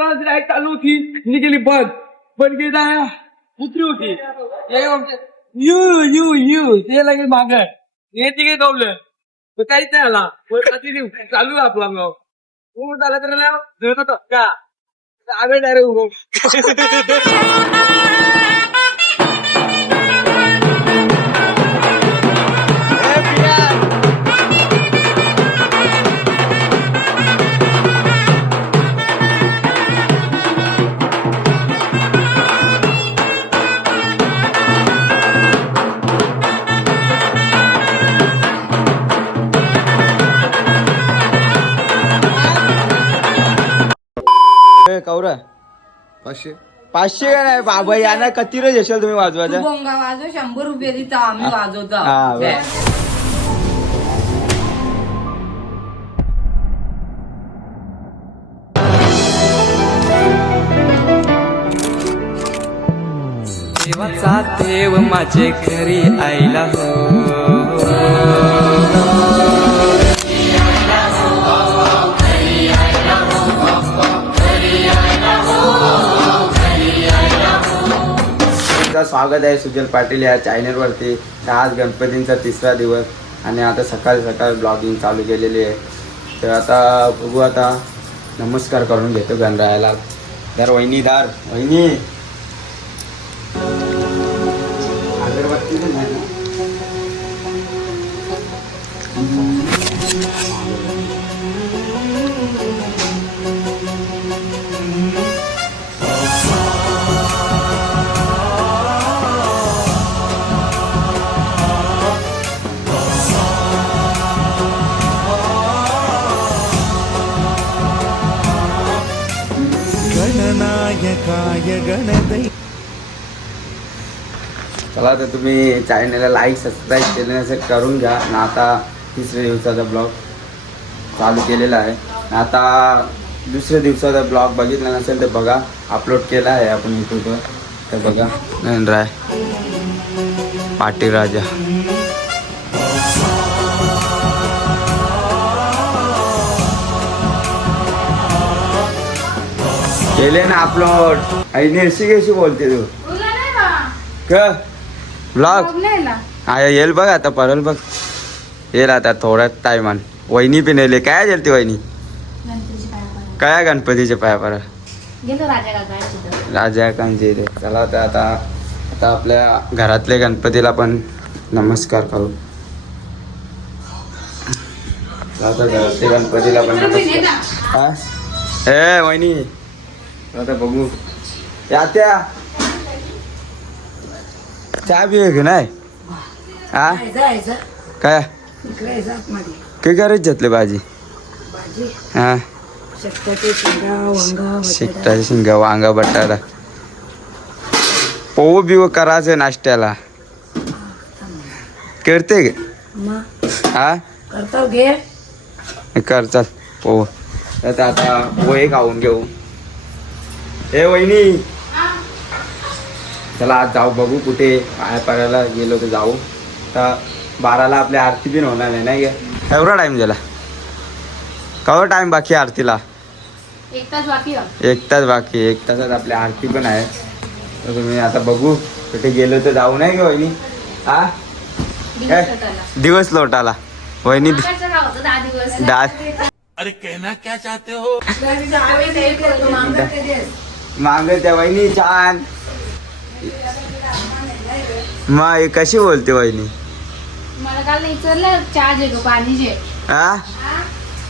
परत लाइट चालू होती मी गेली बंद. बंद गेली ना कुत्री होती. हे आमच्या- यू यू यू ते लगेच माग. हे तिकडे गवलं तो काहीच नाही आला. वर continue चालू आहे आपला मग हो झाला तर ना धरत होता. का? आवे डायरेक्ट कौरा पाचशे. पाचशे का नाही? बाबा यांना किती रे येशाल तुम्ही वाजवायचं? वाजव शंभर रुपये तिथं आम्ही वाजवतो. हा, बरं. देवाचा देव माझे घरी आईला हो. तुमचं स्वागत आहे सुजल पाटील या चॅनलवरती. तर आज गणपतींचा तिसरा दिवस आणि आता सकाळी सकाळी ब्लॉगिंग चालू केलेली आहे. तर आता बघू आता नमस्कार करून घेतो गणरायाला. तर वहिनी दार वहिनी. गणदै चला तर तुम्ही चॅनलला लाईक सबस्क्राईब केले नसेल करून घ्या. ना आता तिसऱ्या दिवसाचा ब्लॉग चालू केलेला आहे. आता दुसऱ्या दिवसाचा ब्लॉग बघितला नसेल तर बघा. अपलोड केला आहे आपण युट्यूबवर तर बघा. राय पाटील राजा. केले ना अपलोड. आणि अशी कशी बोलते तू? क? ब्लॉग हा येईल बघ आता परल बघ. येईल आता थोड्याच टायमान. वहिनी पण येईल काय येईल ती वहिनी? काय गणपतीचे पाया पर गेलो राजा कांचे रे. चला तर आता आता आपल्या घरातले गणपतीला पण नमस्कार करू. चला आता घरातले गणपतीला पण नमस्कार. हा? ए वहिनी. आता बघू. यात्या चहा बी घे नाही हा जायचं काय? इकडे जात मध्ये काय करायची घेतले भाजी? भाजी? हा. शेकटाचे शेंगा वांगा बटाटा. पोह बिव करायचं नाश्त्याला. करते गे. हा करतो घे. कर चल पोह आता आता पोहे खाऊन घेऊ. ए वहिनी. चला आज जाऊ बघू कुठे पाया पडायला गेलो तर जाऊ. तर बाराला आपली आरती पण होणार नाही नाही का? एवढा टाइम झाला केवढा टाइम बाकी आहे आरतीला? एक तास बाकी एक तास बाकी आहे. एक तासात आपली आरती पण आहे. तर तुम्ही आता बघू कुठे गेलो तर जाऊ नाही का वहिनी? हा? काय? दिवस लोटाला वहिनी दहा दिवस. दहा माग त्या वहिनी छान. मग हे कशी बोलते वहिनी? मला काल विचारलं चहा जे हा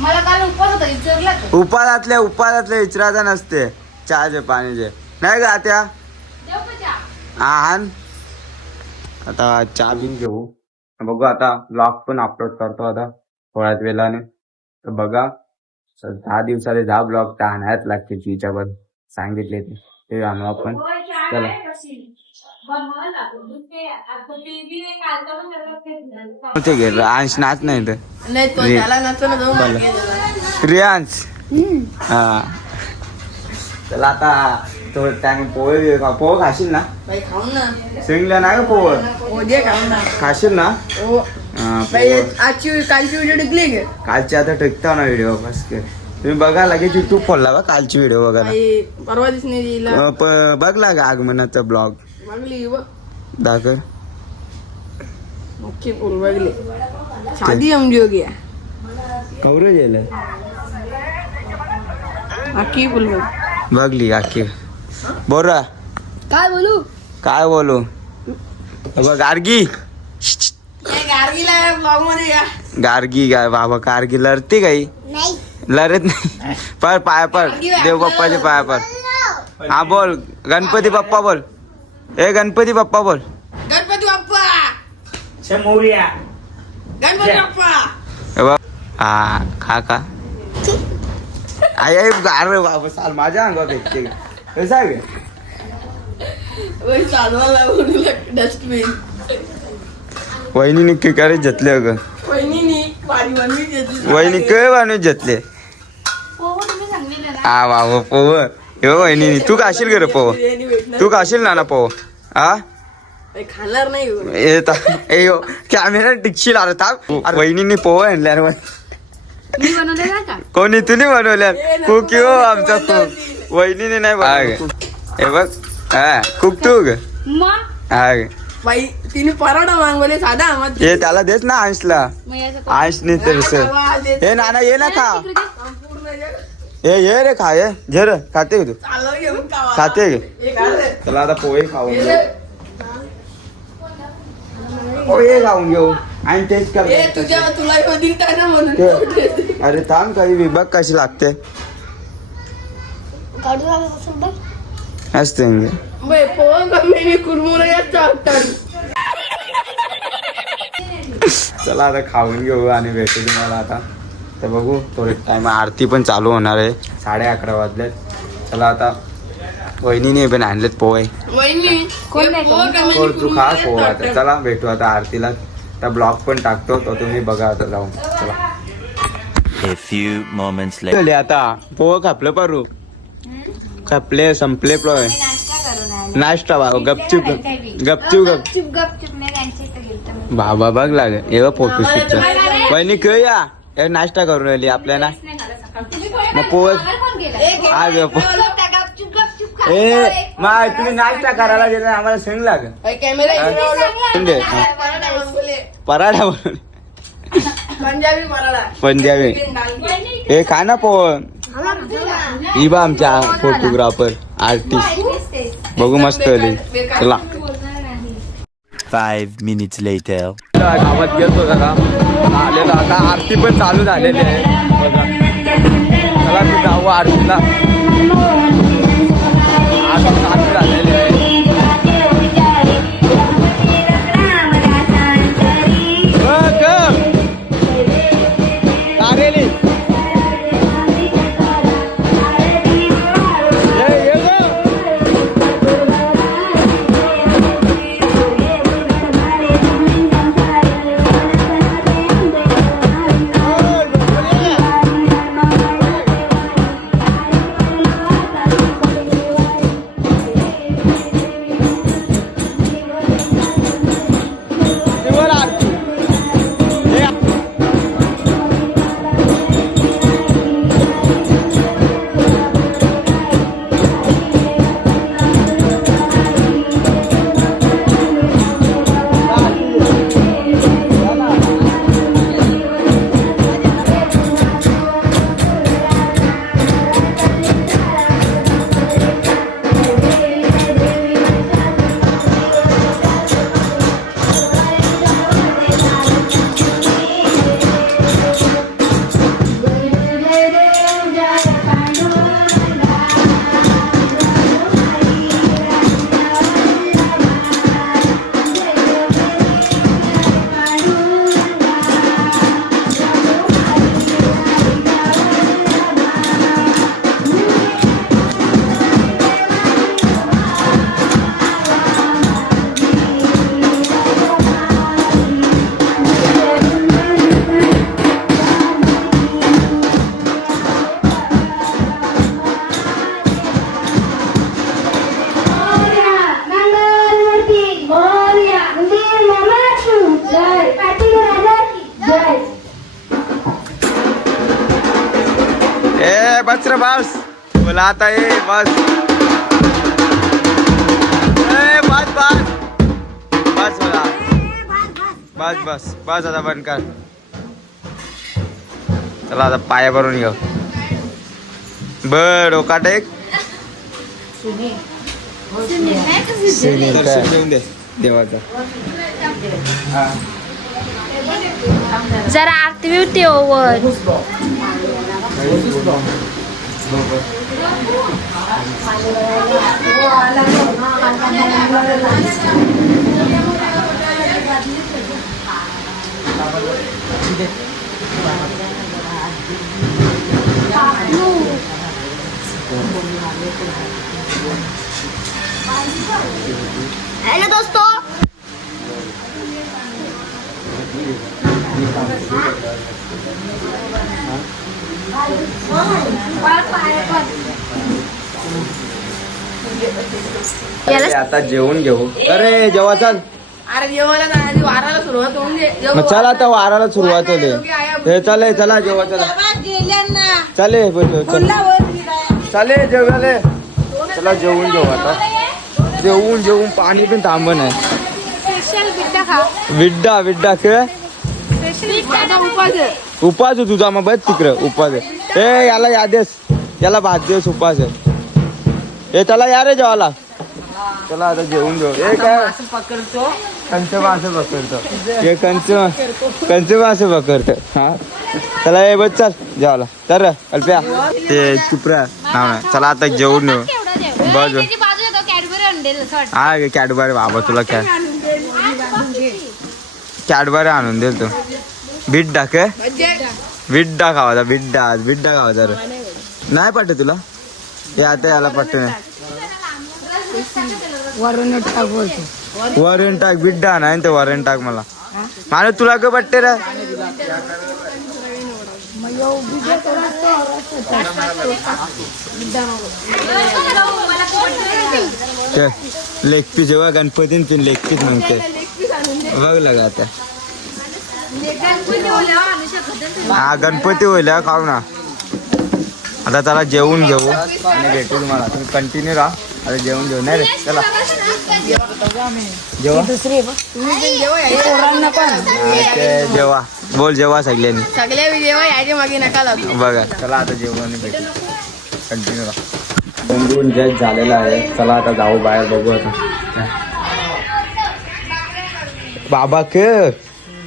मला काल होता उपादातल्या विचारायचा नसते. चहाचे पाणीचे. नाही का त्या आण. आता चहा बिन घेऊ. बघू आता ब्लॉग पण अपलोड करतो आता थोड्याच वेळाने. तर बघा दहा दिवसाले दहा ब्लॉग तर आणायच लागते तिच्यावर. सांगितले ते. ते आणू आपण चला. ते अंश नाच नाही तर. रियांश. हा. चला आता तो टाइम पोहे पोहे खाशील ना? बाई खाऊन ना. सिंगला ना का पोहे? हो दे खाऊन ना. खाशील ना? हो. आजची कालची व्हिडिओ टिकली गे कालची आता टिकता ना व्हिडिओ बस के तुम्ही बघा लगेच युट्यूब खोलला बा कालची व्हिडिओ बघा आई, परवा दिसणे येईल अं, प- बघ लाग आगमनाचा ब्लॉग दाखव. मुख्य फुल बघले? शादी कवरेज काकी बोरा. काय बोलू? काय बोलू? बघ गार्गी. गार्गीला ब्लॉगमध्ये या. गार्गी गाय बाबा गार्गी लढते काही लढत नाही. पर पाय पर देव बाप्पाचे पाय पर हा बोल. गणपती बाप्पा बोल. ए गणपती बाप्पा बोल. गणपती बाप्पा. गणपती बाप्पा. हे खा का आई आई गार बाबा चाल माझ्या अंगावर भेटते. कसं आहे गं? वही चालवायला बोलू डस्टबिन. वहिनी नक्की घेतले अगं. वहिनी पाणी बनवी देते. वहिनी काय माणूस घेतले हा बाबा पोव हे बघ वहिनी तू खाशील ग रे पोव तू खाशील ना ना पोव हा खाणार नाही हो. यो कॅमेरा टिकशील अरे थांब. वहिनीने पोव आणल्यावर. मी बनवलेला का? कोणी तुम्ही बनवल्या कुक हो आमचा कुक वहिनीने नाही बनवलं हे बघ हा कुक तू ग. मग? हा बाई तिने पराठा मागवले साधा हे त्याला देत ना याचं अंशने तर हे नाना ये ना खा. हे ये रे खा ये. घे रे खाते तू. खाते हे. चला आता पोहे खाऊन घेऊ. पोहे खाऊन घेऊ. आणि तेच कर. हे अरे थांब काही विभाग कशी लागते. असते म्हणजे. चला आता खाऊन घेऊ आणि भेटू तुम्हाला आता. तर बघू थोडे टाइम आरती पण चालू होणार आहे. साडे अकरा वाजलेत. चला आता वहिनीने पण आणलेत पोहे. तू खा पोहा आता. चला भेटू आता आरतीला. त्या ब्लॉग पण टाकतो तो तुम्ही बघा आता जाऊन. चला. A few moments later. चले आता पोह खापलं पारू? खापले संपले पोहे. नाश्ता बाबा गपचूप गपचूप गप. बाबा बघ लागे एवढा फोटोशूटचा. वहिनी कळ या. हे नाश्ता करून राहिली आपल्याला. मग पोहे हा खा. ए माय तुम्ही नाश्ता करायला गेला आम्हाला सांग लाग बाई, कॅमेरा इकडे लावला. दे. पराठा बनवले पंजाबी हे खा ना पोह ही बा आमच्या फोटोग्राफर आर्टिस्ट. बघू मस्त आली. चला. बोलणार नाही. Five minutes गावात गेलतो जरा. आलेलो आता आरती पण चालू झालेली आहे. बघा. चला मी जाऊ आरतीला. आरती चालू बस रे बस। बोला आता ये बस। ए, बस बस। बस बोला। बस बस। बस आता बंद कर। चला आता पाया भरून घेऊ। बर देऊन दे देवाचा। जरा आरती बिरती over Sige. Hello, dosto. Huh? आता जेवून घेऊ. अरे जेव्हा चल. अरे जेवायला वाराला सुरुवात होऊन चला आता वाराला. सुरुवात होते. हे चाले चला जेव्हा चला. चाले चल. चाले जेवायले चला. जेवून घेऊ आता. जेवून जेवून पाणी पण थांब नाही स्पेशल बिड्डा खा. विड्डा विड्डा खेळ. उपास आहे तुझा मग बघ तिकडं उपास आहे. ए याला यादेस याला भात देस उपास आहे. ए त्याला या रे जेवायला. चला आता जेवून जाऊ ए काय? पकडतो कंच मासे पकडतो. हे कंच कंच मासे पकडतो. हा. चला ए बस चल जेवायला. तर अल्प्या. ते चुपरा नाव नाही चला आता जेवून येऊ बस हा कॅडबरी बाबा तुला काय कॅडबरी आणून देईल तू. बिड्डा काय बिड्डा खावाचा बिड्डा बिड्डा खावाचा रे नाही पटत तुला? हे आता याला पटत नाही वरून टाक बोलतो. टाक बिड्डा नाही ते वरण टाक मला. मला तुला काय पटते रे. लेग पीस जेव्हा गणपतीन पिन लेग पीस म्हणते. बघ लगा आता. हा गणपती होईल खाऊ ना. आता त्याला जेवून घेऊ. आणि भेटू तुम्हाला. तुम्ही कंटिन्यू राहा. आता जेवण घेऊ. नाही रे चला. जेवा? ते जेवा. बोल जेवा सगळ्यांनी. सगळ्या जेव्हा यायचे मागे नका लागू. बघा चला आता जेवण भेटू. कंटिन्यू राहा. बंधून जज झालेला आहे. चला आता जाऊ बाहेर बघू आता. बाबा के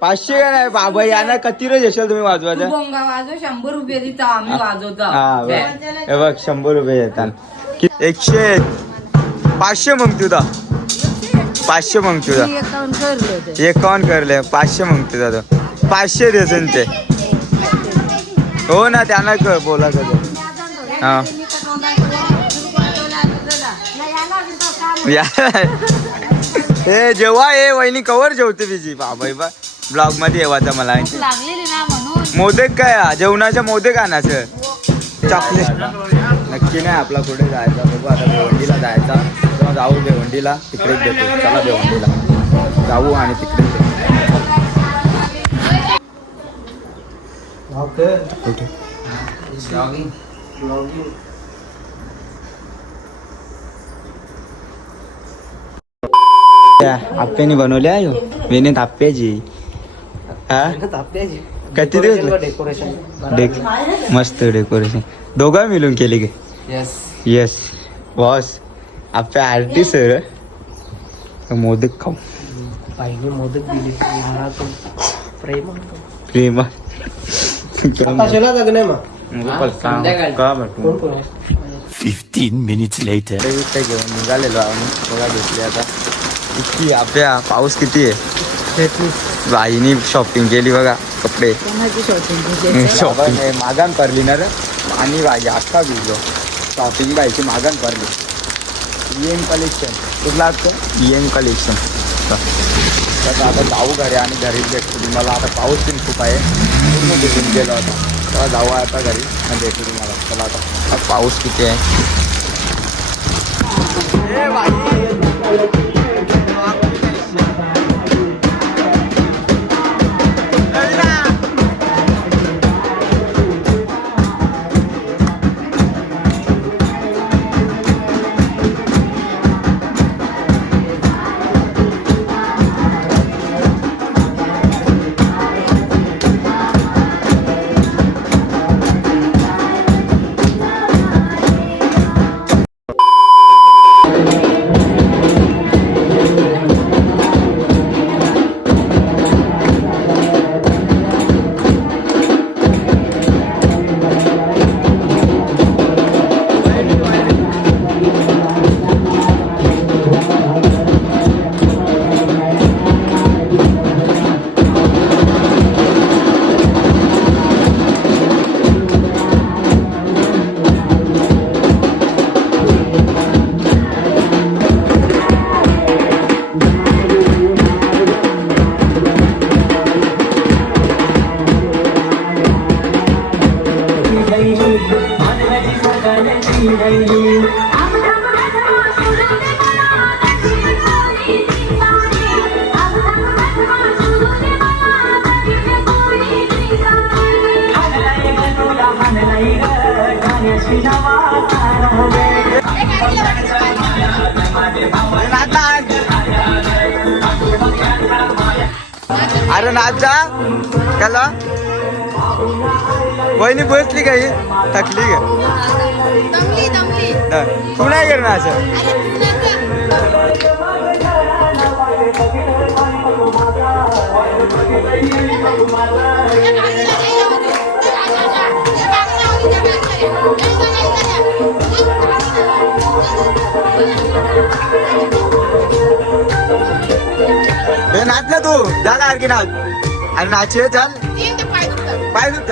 पाचशे पाचशे का नाही बाबा यांना किती रोज येशाल तुम्ही वाजवायचं बोंगा वाजव शंभर रुपये तिथं आम्ही वाजवतो. हा बघ. हे बघ शंभर रुपये येतात एकशे पाचशे मग तुझा पाचशे मग तुझा एकावन्न करले पाचशे मग तुझा तो. पाचशे देसन ते. हो ना त्यांना क बोला कसं हा. या. हे जेव्हा हे वहिनी कवर जेवते बिजी. बाबा बा ब्लॉगमध्ये येवाचा मला. लागलेली ना म्हणून. मोदक काय? हा? जेवणाच्या मोदक आणायचं. चॉकलेट नक्की नाही आपला कुठे जायचा? बघू आता भिवंडीला जायचा. तेव्हा जाऊ भिवंडीला. तिकडेच भेटू. चला भिवंडीला. जाऊ आणि तिकडेच भेटू. कुठे? त्या आप्याने बनवल्या आप्याची. हा? किती दिवस डेक मस्त डेकोरेशन दोघं मिळून केली गे येस येस बॉस आपल्या आर्टिस्ट आहे मोदक खाऊ पाहिजे मोदक दिली प्रेम प्रेम शेला जगणे मग 15 minutes later. विकत घेऊन निघालेलो आम्ही बघा घेतली आता इतकी आपल्या पाऊस किती आहे बाईनी शॉपिंग केली बघा कपडे. शॉपिंग मागान पडली ना रे. आणि बाई अख्खा भिजलो शॉपिंग बाईची मागान पडली ई एम कलेक्शन कुठला असतं ई एम कलेक्शन तर आता जाऊ घरी आणि घरी भेटतो. तुम्हाला आता पाऊस पण खूप आहे. पूर्ण भिजून गेलो आता तेव्हा जाऊ आता घरी आणि भेटू तुम्हाला. चला आता. पाऊस किती आहे? नाच ना तू. झाला आणखी नाच. अरे नाचे चल. ये ते पाय दुखतात. पाय दुख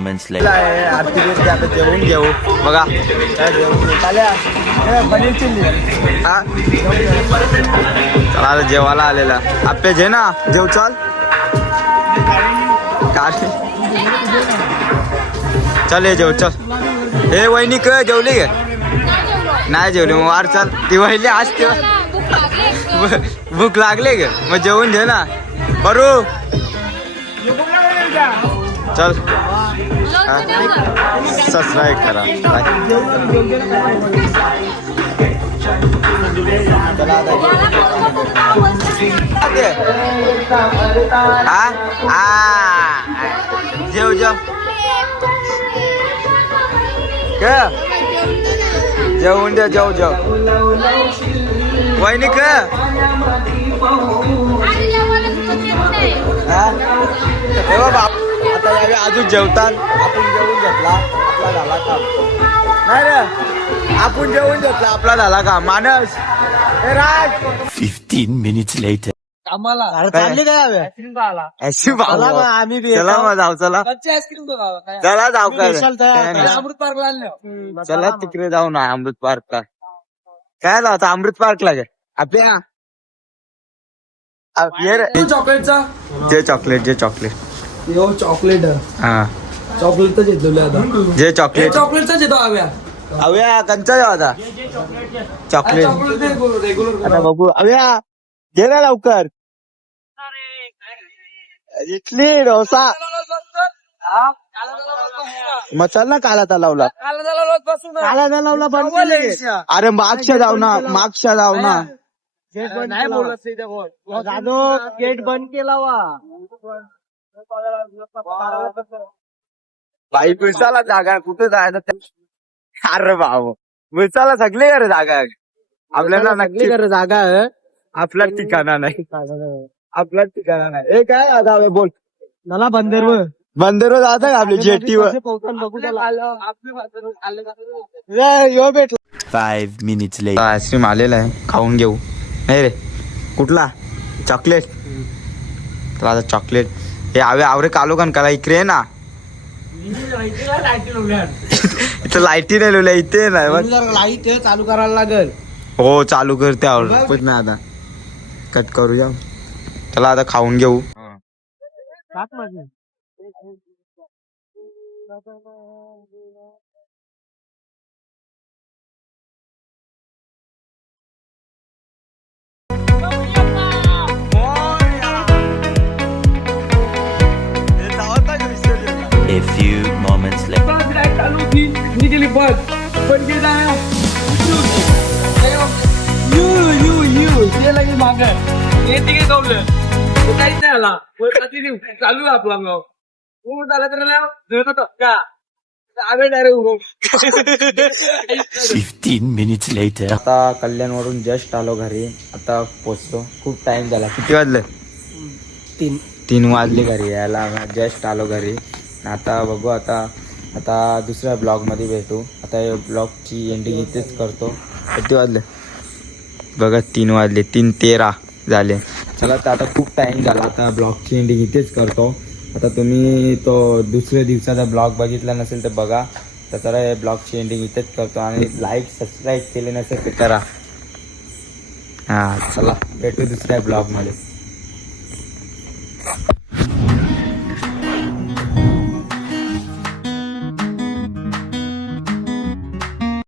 moments later. आरती आता जेवून घेऊ. बघा. हा चला आता जेवायला आलेला. आपे जे ना? जेव चाल. काय? चल ये जेव चल. ए वहिनी क जेवली गे? नाही जेवली. मग वार चाल. ती वहिली आज ती भूक लागली गे. मग जेवून घे ना. करू चल? सबस्क्राईब करा Bye. चला आता हा हा जेव जेव क जेवून दे जेव जेव वहिनी क आणि जेवायला सुद्धा देत नाही. हा? हे बघ बाप आता यावे अजून जेवतात आपण जेवून घेतला आपला झाला काम. नाही रे आपण जेवून घेतला आपला झाला काम. मानस. हे राज. 15 minutes later. आम्हाला चालली काय हवे आईस्क्रीम आला अशी बाबा आम्ही बी चला मग जाऊ चला. कच्ची आईस्क्रीम तो खावा, काय? चला जाऊ काय? नाही. अमृत पार्कला आणलं. चला तिकडे जाऊ ना अमृत पार्कला काय लावता अमृत पार्कला काय आपल्या आप- ये रे. चॉकलेटचा जे चॉकलेट जे चॉकलेट यो चॉकलेट. हा. चॉकलेटच आता. जे चॉकलेट. चॉकलेटचाच येतो हव्या कंचा होता चॉकलेट आता बघू. अव्या घे ना लवकर. इटली डोसा. मग चल ना काला तलावला काला तलावला बंद केले. अरे मागच्या जाऊ ना मागच्या जाऊ ना नाही बोलत गेट बंद केला वा. बाई विसाला जागा कुठे जायचं अरे भाऊ. विसाला सगळे अरे जागा आपल्याला नक्की कर जागा आहे. आपला ठिकाणा नाही. आपला ठिकाणा नाही. हे काय आता हे बोल. मला बंदर बंदरो जाता का आपली भेट Five minutes later. आईस्क्रीम आलेला आहे. खाऊन घेऊ. नाही रे. कुठला? चॉकलेट तर आता चॉकलेट हे आवे आवरे कालो कन कला इकडे ये ना. इथं लाईटी नाही लावल्या इथे नाही. लाइट चालू करायला लागेल. हो चालू करते आवड पण ना आता. कट करूया. चला आता खाऊन घेऊ. पण गेला. यू यू यू ते लगेच माग. हे तो काहीच नाही आला. चालू आपला मग झाला तर धुत होतो. का. आता कल्याणवरून जस्ट आलो घरी. आता पोचतो खूप टाइम झाला. किती वाजले? तीन. तीन वाजले घरी यायला. जस्ट आलो घरी. आता बघू आता आता दुसऱ्या ब्लॉगमध्ये भेटू. आता या ब्लॉगची एंडिंग इथेच करतो. किती वाजले? बघा तीन वाजले तीन तेरा झाले. चला तर आता खूप टाईम झाला. आता ब्लॉगची एंडिंग इथेच करतो. आता तुम्ही तो दुसऱ्या दिवसाचा ब्लॉग बघितला नसेल तर बघा. तर चला या ब्लॉगची एंडिंग इथेच करतो. आणि लाईक सबस्क्राईब केले नसेल तर करा. हां चला भेटू दुसऱ्या ब्लॉगमध्ये.